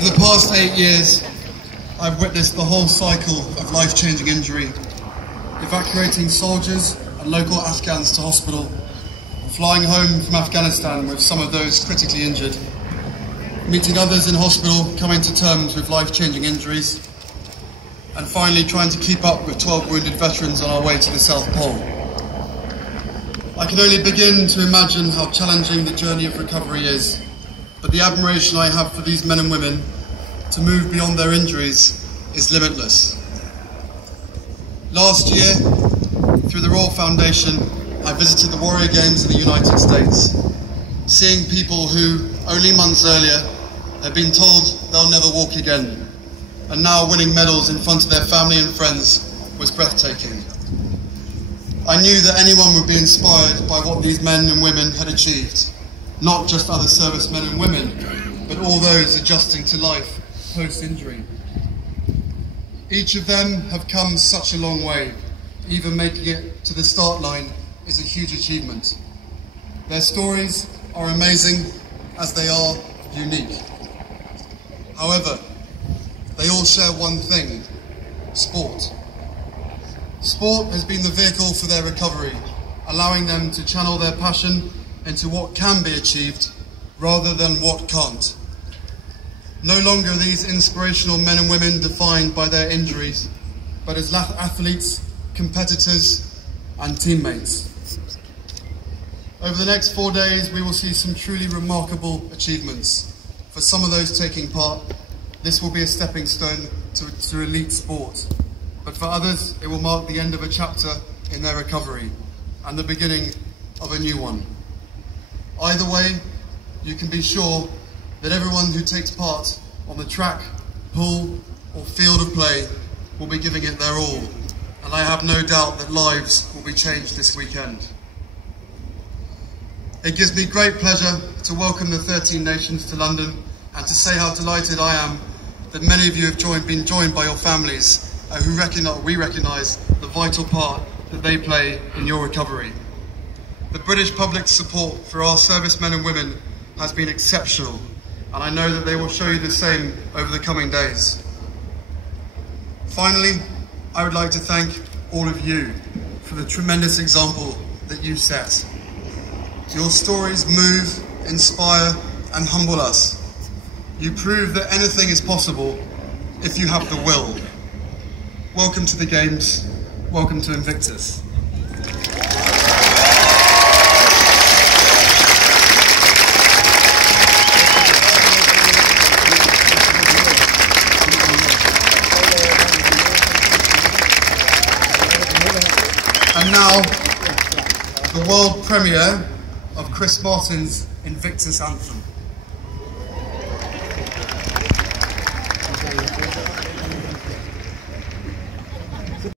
Over the past 8 years, I've witnessed the whole cycle of life-changing injury, evacuating soldiers and local Afghans to hospital, flying home from Afghanistan with some of those critically injured, meeting others in hospital, coming to terms with life-changing injuries, and finally trying to keep up with 12 wounded veterans on our way to the South Pole. I can only begin to imagine how challenging the journey of recovery is, but the admiration I have for these men and women to move beyond their injuries is limitless. Last year, through the Royal Foundation, I visited the Warrior Games in the United States, seeing people who, only months earlier, had been told they'll never walk again, and now winning medals in front of their family and friends was breathtaking. I knew that anyone would be inspired by what these men and women had achieved, not just other servicemen and women, but all those adjusting to life post-injury. Each of them have come such a long way. Even making it to the start line is a huge achievement. Their stories are amazing as they are unique. However, they all share one thing: sport. Sport has been the vehicle for their recovery, allowing them to channel their passion into what can be achieved rather than what can't. No longer are these inspirational men and women defined by their injuries, but as athletes, competitors, and teammates. Over the next 4 days, we will see some truly remarkable achievements. For some of those taking part, this will be a stepping stone to elite sport. But for others, it will mark the end of a chapter in their recovery and the beginning of a new one. Either way, you can be sure that everyone who takes part on the track, pool, or field of play will be giving it their all, and I have no doubt that lives will be changed this weekend. It gives me great pleasure to welcome the 13 nations to London and to say how delighted I am that many of you have been joined by your families we recognise the vital part that they play in your recovery. The British public's support for our servicemen and women has been exceptional, and I know that they will show you the same over the coming days. Finally, I would like to thank all of you for the tremendous example that you set. Your stories move, inspire, and humble us. You prove that anything is possible if you have the will. Welcome to the Games. Welcome to Invictus. And now, the world premiere of Chris Martin's Invictus Anthem.